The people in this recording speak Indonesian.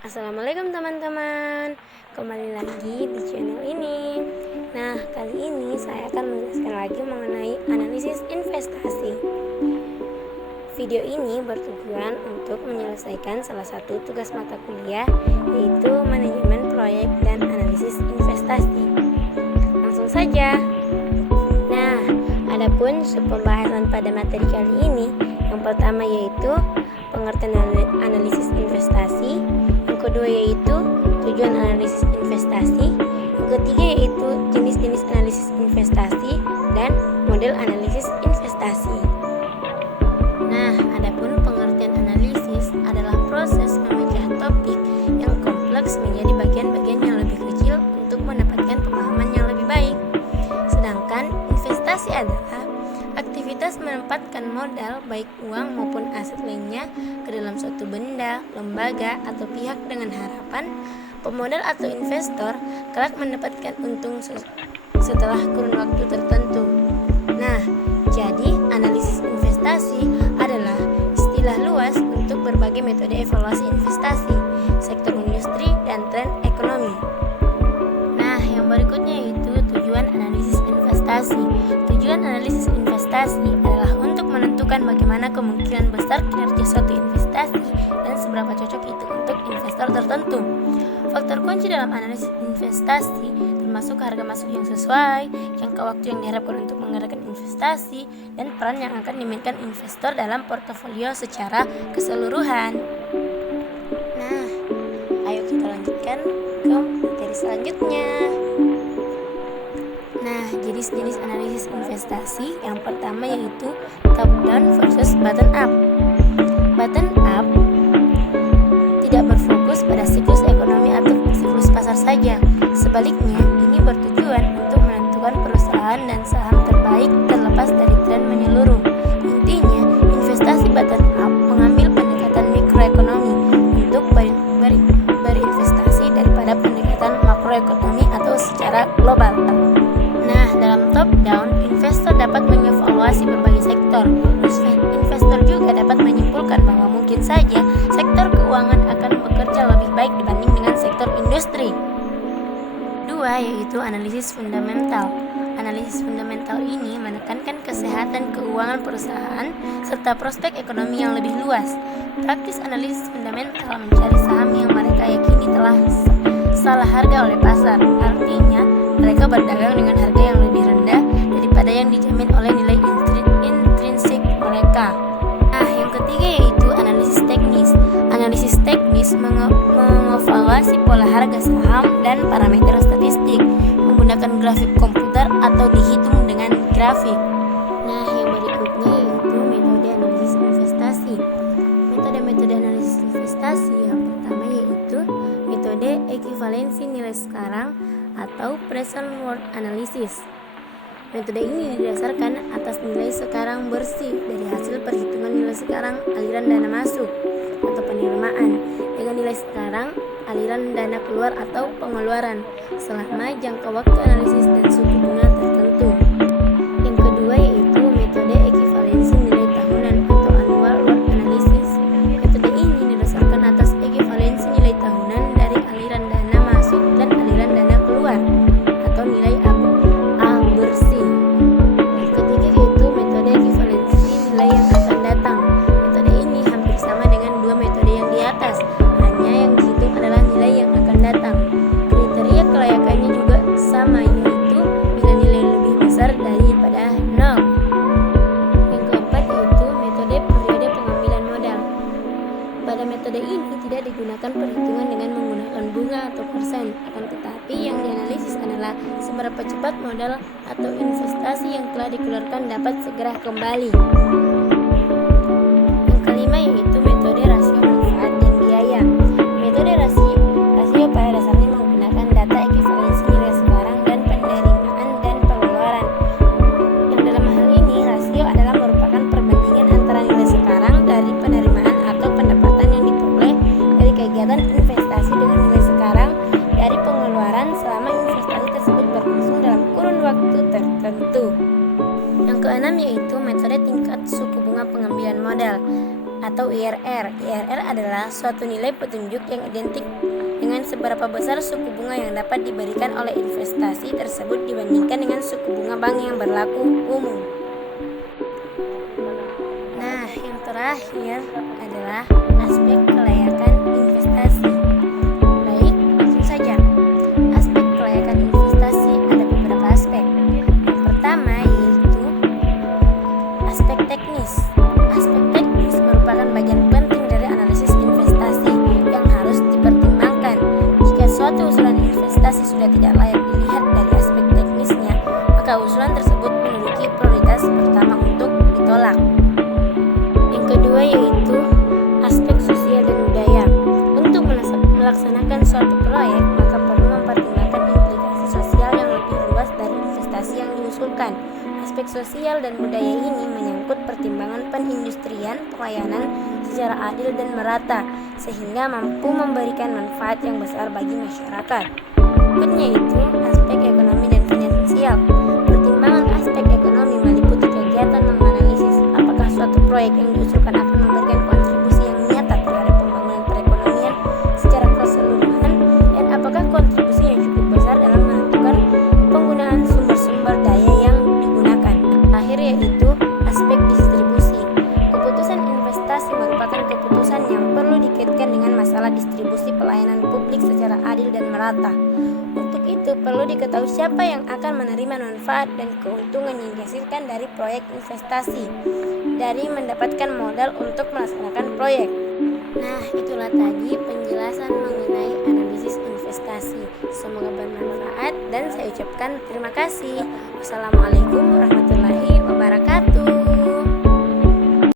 Assalamualaikum teman-teman, kembali lagi di channel ini. Nah, kali ini saya akan menjelaskan lagi mengenai analisis investasi. Video ini bertujuan untuk menyelesaikan salah satu tugas mata kuliah, yaitu manajemen proyek dan analisis investasi. Langsung saja. Nah, adapun pembahasan pada materi kali ini, yang pertama yaitu pengertian analisis investasi, yang kedua yaitu tujuan analisis investasi, yang ketiga yaitu jenis-jenis analisis investasi dan model analisis investasi. Nah, adapun pengertian analisis adalah proses memecah topik yang kompleks menjadi bagian-bagian yang lebih kecil untuk mendapatkan pemahaman yang lebih baik. Sedangkan investasi adalah aktivitas menempatkan modal baik uang maupun aset lainnya ke dalam suatu benda, lembaga, atau pihak dengan harapan pemodal atau investor kelak mendapatkan untung setelah kurun waktu tertentu. Nah, jadi analisis investasi adalah istilah luas untuk berbagai metode evaluasi investasi, sektor industri, dan tren ekonomi. Nah, yang berikutnya yaitu tujuan analisis investasi. Tujuan analisis investasi adalah untuk menentukan bagaimana kemungkinan besar kinerja suatu investasi dan seberapa cocok itu untuk investor tertentu. Faktor kunci dalam analisis investasi termasuk harga masuk yang sesuai, jangka waktu yang diharapkan untuk menggerakkan investasi, dan peran yang akan dimainkan investor dalam portofolio secara keseluruhan. Nah, ayo kita lanjutkan ke materi selanjutnya. Nah, jenis-jenis analisis investasi yang pertama yaitu top down versus bottom up. Bottom up tidak berfokus pada siklus ekonomi atau siklus pasar saja. Sebaliknya, ini bertujuan untuk menentukan perusahaan dan saham terbaik terlepas dari tren menyeluruh. Intinya, investasi bottom up mengambil pendekatan mikroekonomi untuk berinvestasi daripada pendekatan makroekonomi atau secara global. Nah, dalam top down, investor dapat mengevaluasi berbagai sektor. Investor juga dapat menyimpulkan bahwa mungkin saja sektor keuangan akan bekerja lebih baik dibanding dengan sektor industri. Kedua yaitu analisis fundamental. Analisis fundamental ini menekankan kesehatan keuangan perusahaan serta prospek ekonomi yang lebih luas. Praktis analisis fundamental mencari saham yang mereka yakini telah salah harga oleh pasar. Artinya, mereka berdagang dengan harga yang lebih rendah daripada yang dijamin oleh nilai intrinsik mereka. Nah, yang ketiga yaitu analisis teknis. Analisis teknis mengevaluasi pola harga saham dan parameter statistik menggunakan grafik komputer atau dihitung dengan grafik. Nah, yang berikutnya yaitu metode analisis investasi. Metode analisis investasi yang pertama yaitu metode ekuivalensi nilai sekarang atau present worth analysis. Metode ini didasarkan atas nilai sekarang bersih dari hasil perhitungan nilai sekarang aliran dana masuk atau penerimaan dengan nilai sekarang aliran dana keluar atau pengeluaran selama jangka waktu analisis dan suku bunga tertentu. Yang kedua yaitu metode ekuivalensi nilai tahunan atau annual worth analysis. Metode ini didasarkan atas ekuivalensi nilai tahunan dari aliran dana masuk dan aliran dana keluar atau nilai A bersih. Yang ketiga yaitu metode ekuivalensi nilai yang akan datang. Metode ini hampir sama dengan dua metode yang di atas, hanya yang dihitung adalah nilai yang akan datang. Kriteria kelayakannya juga sama, yaitu bila nilai lebih besar daripada 0. Yang keempat yaitu metode periode pengambilan modal. Pada metode ini tidak digunakan perhitungan dengan menggunakan bunga atau persen, akan tetapi yang dianalisis adalah seberapa cepat modal atau investasi yang telah dikeluarkan dapat segera kembali. Yang kelima yaitu metode rasio manfaat dan biaya. Metode rasio pada dasarnya menggunakan data ekuivalensi nilai sekarang dan penerimaan dan pengeluaran. Yang dalam hal ini rasio adalah merupakan perbandingan antara nilai sekarang dari penerimaan atau pendapatan yang diperoleh dari kegiatan investasi dengan nilai sekarang dari pengeluaran selama investasi tersebut berlangsung dalam kurun waktu tertentu. Yang keenam yaitu metode tingkat suku bunga pengambilan modal. atau IRR. IRR adalah suatu nilai petunjuk yang identik dengan seberapa besar suku bunga yang dapat diberikan oleh investasi tersebut dibandingkan dengan suku bunga bank yang berlaku umum. Nah, yang terakhir adalah aspek kelayakan investasi. Baik, langsung saja. Aspek kelayakan investasi ada beberapa aspek. Yang pertama yaitu aspek teknis. Aspek teknis merupakan bagian penting dari analisis investasi yang harus dipertimbangkan. Jika suatu usulan investasi sudah tidak layak dilihat dari aspek teknisnya, maka usulan tersebut menduduki prioritas pertama untuk ditolak. Yang kedua yaitu aspek sosial dan budaya. Untuk melaksanakan suatu proyek, maka perlu mempertimbangkan implikasi sosial yang lebih luas dari investasi yang diusulkan. Aspek sosial dan budaya ini menyangkut pertimbangan penindustrian pelayanan secara adil dan merata, sehingga mampu memberikan manfaat yang besar bagi masyarakat. Berikutnya itu aspek ekonomi dan finansial. Pertimbangan aspek ekonomi meliputi kegiatan menganalisis apakah suatu proyek yang diusulkan akan memberikan kontribusi yang nyata terhadap pembangunan perekonomian secara keseluruhan, dan apakah kontribusi yang cukup besar dalam menentukan penggunaan sumber-sumber daya yang digunakan. Terakhir yaitu aspek distribusi. Keputusan investasi merupakan keputusan yang perlu dikaitkan dengan masalah distribusi pelayanan publik secara adil dan merata. Untuk itu perlu diketahui siapa yang akan menerima manfaat dan keuntungan yang dihasilkan dari proyek investasi, dari mendapatkan modal untuk melaksanakan proyek. Nah, itulah tadi penjelasan mengenai analisis investasi. Semoga bermanfaat dan saya ucapkan terima kasih. Wassalamualaikum warahmatullahi wabarakatuh.